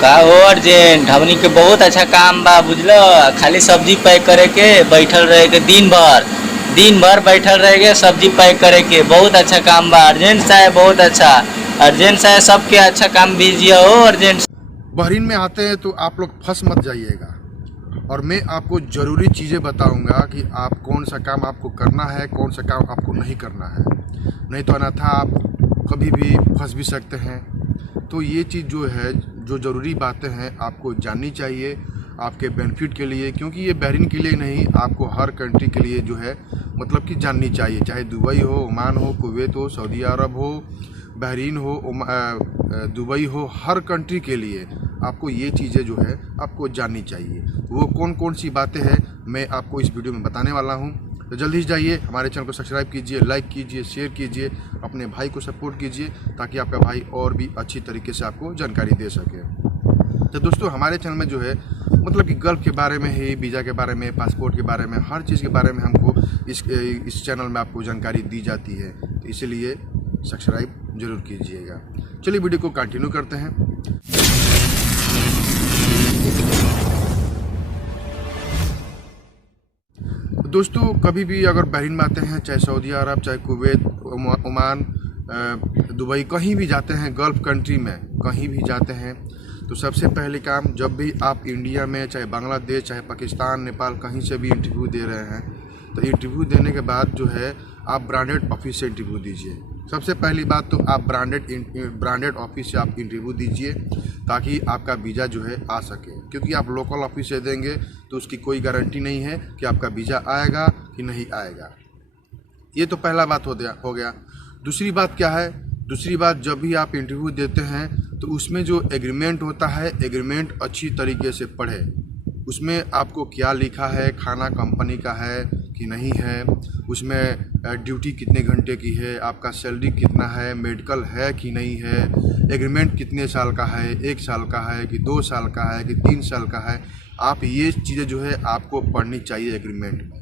का हो अर्जेंट हमनी के बहुत अच्छा काम बा बुझलो। खाली सब्जी पैक करे के बैठल रहे के दिन भर बैठल रहे के सब्जी पैक करे के बहुत अच्छा काम बा। अर्जेंट साहब बहुत अच्छा। अर्जेंट साहब सबके अच्छा काम दीजिए हो अर्जेंट। बहरीन में आते हैं तो आप लोग फंस मत जाइएगा और मैं आपको ज़रूरी चीज़ें बताऊंगा कि आप कौन सा काम आपको करना है, कौन सा काम आपको नहीं करना है, नहीं तो अन्यथा आप कभी भी फंस भी सकते हैं। तो ये चीज़ जो है, जो ज़रूरी बातें हैं आपको जाननी चाहिए आपके बेनिफिट के लिए, क्योंकि ये बहरीन के लिए नहीं, आपको हर कंट्री के लिए जो है मतलब कि जाननी चाहिए। चाहे दुबई हो, ओमान हो, कुवैत हो, सऊदी अरब हो, बहरीन हो, दुबई हो, हर कंट्री के लिए आपको ये चीज़ें जो है आपको जाननी चाहिए। वो कौन कौन सी बातें हैं मैं आपको इस वीडियो में बताने वाला हूँ। तो जल्दी से जाइए, हमारे चैनल को सब्सक्राइब कीजिए, लाइक कीजिए, शेयर कीजिए, अपने भाई को सपोर्ट कीजिए ताकि आपका भाई और भी अच्छी तरीके से आपको जानकारी दे सके। तो दोस्तों, हमारे चैनल में जो है मतलब कि गल्फ़ के बारे में ही, वीज़ा के बारे में, पासपोर्ट के बारे में, हर चीज़ के बारे में हमको इस चैनल में आपको जानकारी दी जाती है। तो इसीलिए सब्सक्राइब ज़रूर कीजिएगा। चलिए वीडियो को कंटिन्यू करते हैं। दोस्तों, कभी भी अगर बहरीन में आते हैं, चाहे सऊदी अरब, चाहे कुवैत, ओमान, दुबई, कहीं भी जाते हैं, गल्फ़ कंट्री में कहीं भी जाते हैं, तो सबसे पहले काम, जब भी आप इंडिया में, चाहे बांग्लादेश, चाहे पाकिस्तान, नेपाल, कहीं से भी इंटरव्यू दे रहे हैं, तो इंटरव्यू देने के बाद जो है आप ब्रांडेड ऑफिस से इंटरव्यू दीजिए। सबसे पहली बात तो आप ब्रांडेड ऑफिस से आप इंटरव्यू दीजिए ताकि आपका वीज़ा जो है आ सके, क्योंकि आप लोकल ऑफिस से देंगे तो उसकी कोई गारंटी नहीं है कि आपका वीज़ा आएगा कि नहीं आएगा। ये तो पहला बात हो गया। दूसरी बात क्या है? दूसरी बात, जब भी आप इंटरव्यू देते हैं तो उसमें जो एग्रीमेंट होता है, एग्रीमेंट अच्छी तरीके से पढ़े। उसमें आपको क्या लिखा है, खाना कंपनी का है कि नहीं है, उसमें ड्यूटी कितने घंटे की है, आपका सैलरी कितना है, मेडिकल है कि नहीं है, एग्रीमेंट कितने साल का है, 1 साल का है कि 2 साल का है कि 3 साल का है। आप ये चीज़ें जो है आपको पढ़नी चाहिए एग्रीमेंट में।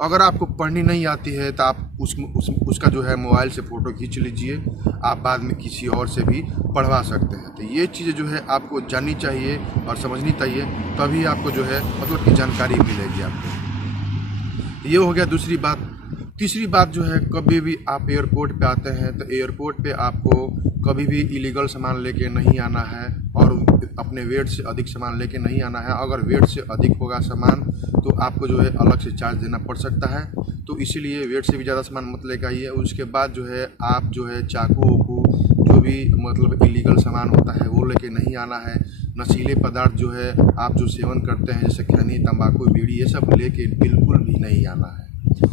अगर आपको पढ़नी नहीं आती है तो आप उसका जो है मोबाइल से फ़ोटो खींच लीजिए, आप बाद में किसी और से भी पढ़वा सकते हैं। तो ये चीज़ें जो है आपको जाननी चाहिए और समझनी चाहिए, तभी आपको जो है मतलब कि जानकारी मिलेगी आपको। ये हो गया दूसरी बात। तीसरी बात जो है, कभी भी आप एयरपोर्ट पे आते हैं तो एयरपोर्ट पे आपको कभी भी इलीगल सामान लेके नहीं आना है और अपने वेट से अधिक सामान लेके नहीं आना है। अगर वेट से अधिक होगा सामान तो आपको जो है अलग से चार्ज देना पड़ सकता है, तो इसीलिए वेट से भी ज़्यादा सामान मत लेकर आइए। उसके बाद जो है आप जो है चाकू वाकू जो भी मतलब इलीगल सामान होता है वो लेके नहीं आना है। नशीले पदार्थ जो है आप जो सेवन करते हैं, जैसे खैनी, तंबाकू, बीड़ी, ये सब लेके बिल्कुल भी नहीं आना है।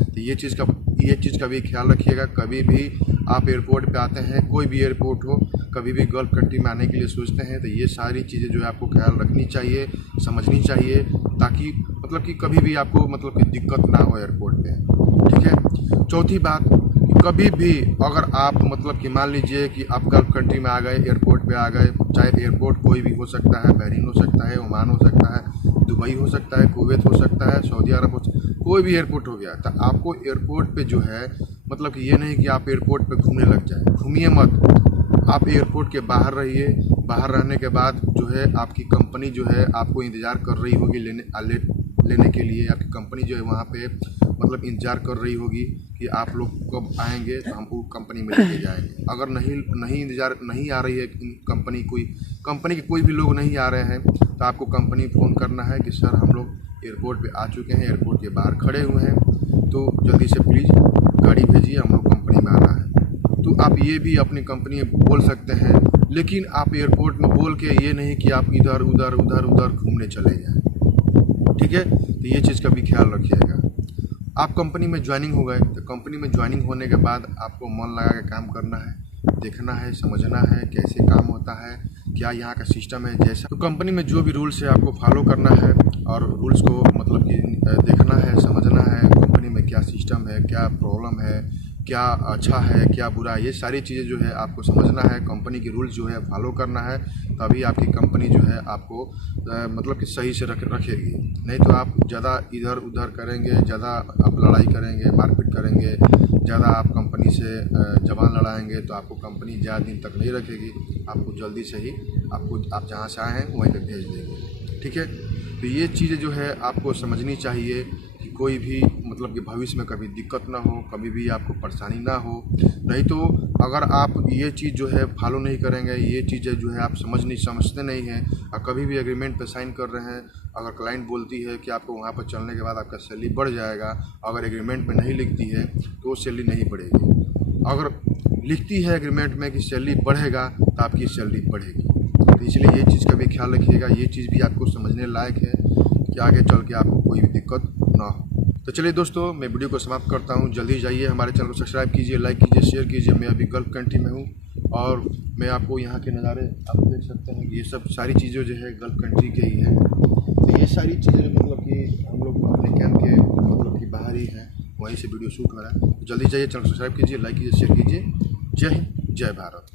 तो ये चीज़ का भी ख्याल रखिएगा। कभी भी आप एयरपोर्ट पे आते हैं, कोई भी एयरपोर्ट हो, कभी भी गल्फ़ कंट्री में आने के लिए सोचते हैं, तो ये सारी चीज़ें जो है आपको ख्याल रखनी चाहिए, समझनी चाहिए, ताकि मतलब कि कभी भी आपको मतलब कि दिक्कत ना हो एयरपोर्ट पे। ठीक है। चौथी बात, कभी भी अगर आप मतलब कि मान लीजिए कि आप गल्फ़ कंट्री में आ गए, एयरपोर्ट पे आ गए, चाहे एयरपोर्ट कोई भी हो सकता है, बहरीन हो सकता है, ओमान हो सकता है, दुबई हो सकता है, कुवैत हो सकता है, सऊदी अरब हो सकता है, कोई भी एयरपोर्ट हो गया, तो आपको एयरपोर्ट पे जो है मतलब कि ये नहीं कि आप एयरपोर्ट पे घूमने लग जाए, घूमिए मत। आप एयरपोर्ट के बाहर रहिए। बाहर रहने के बाद जो है आपकी कंपनी जो है आपको इंतज़ार कर रही होगी लेने के लिए। आपकी कंपनी जो है वहाँ पे मतलब इंतज़ार कर रही होगी कि आप लोग कब आएंगे, तो हम वो कंपनी में लेके जाएंगे। अगर नहीं आ रही है कंपनी के कोई भी लोग नहीं आ रहे हैं, तो आपको कंपनी फ़ोन करना है कि सर हम लोग एयरपोर्ट पे आ चुके हैं, एयरपोर्ट के बाहर खड़े हुए हैं, तो जल्दी से प्लीज़ गाड़ी भेजिए, हम लोग कंपनी में आना है। तो आप ये भी अपनी कंपनी में बोल सकते हैं, लेकिन आप एयरपोर्ट में बोल के ये नहीं कि आप इधर उधर घूमने चले जाएँ। ठीक है। तो ये चीज़ का भी ख्याल रखिएगा। आप कंपनी में ज्वाइनिंग हो गए, तो कंपनी में ज्वाइनिंग होने के बाद आपको मन लगा के काम करना है, देखना है, समझना है कैसे काम होता है, क्या यहाँ का सिस्टम है जैसा। तो कंपनी में जो भी रूल्स है आपको फॉलो करना है और रूल्स को मतलब कि देखना है, समझना है कंपनी में क्या सिस्टम है, क्या प्रॉब्लम है, क्या अच्छा है क्या बुरा है, ये सारी चीज़ें जो है आपको समझना है, कंपनी के रूल्स जो है फॉलो करना है, तभी आपकी कंपनी जो है आपको मतलब कि सही से रखेगी। नहीं तो आप ज़्यादा इधर उधर करेंगे, ज़्यादा आप लड़ाई करेंगे, मारपीट करेंगे, ज़्यादा आप कंपनी से जबान लड़ाएंगे तो आपको कंपनी ज़्यादा दिन तक नहीं रखेगी, आपको जल्दी से ही आप जहाँ से आए हैं वहीं पर भेज देंगे। ठीक है, तो ये चीज़ें जो है आपको समझनी चाहिए कि कोई भी मतलब कि भविष्य में कभी दिक्कत ना हो, कभी भी आपको परेशानी ना हो। नहीं तो अगर आप ये चीज़ जो है फॉलो नहीं करेंगे, ये चीज़ें जो है आप समझते नहीं हैं और कभी भी एग्रीमेंट पे साइन कर रहे हैं, अगर क्लाइंट बोलती है कि आपको वहाँ पर चलने के बाद आपका सैलरी बढ़ जाएगा, अगर एग्रीमेंट में नहीं लिखती है तो वो सैलरी नहीं बढ़ेगी। अगर लिखती है एग्रीमेंट में कि सैलरी बढ़ेगा तो आपकी सैलरी बढ़ेगी। तो इसलिए ये चीज़ का भी ख्याल रखिएगा, ये चीज़ भी आपको समझने लायक है कि आगे चल के आपको कोई भी दिक्कत ना हो। तो चलिए दोस्तों, मैं वीडियो को समाप्त करता हूँ। जल्दी जाइए हमारे चैनल को सब्सक्राइब कीजिए, लाइक कीजिए, शेयर कीजिए। मैं अभी गल्फ कंट्री में हूँ और मैं आपको यहाँ के नज़ारे आप देख सकते हैं। ये सब सारी चीज़ें जो है गल्फ कंट्री के ही हैं। तो ये सारी चीज़ें मतलब कि हम लोग अपने कैंप के मतलब कि बाहर ही हैं, वहीं से वीडियो शूट हो रहा है। जल्दी जाइए, चैनल को सब्सक्राइब कीजिए, लाइक कीजिए, शेयर कीजिए। जय हिंद, जय भारत।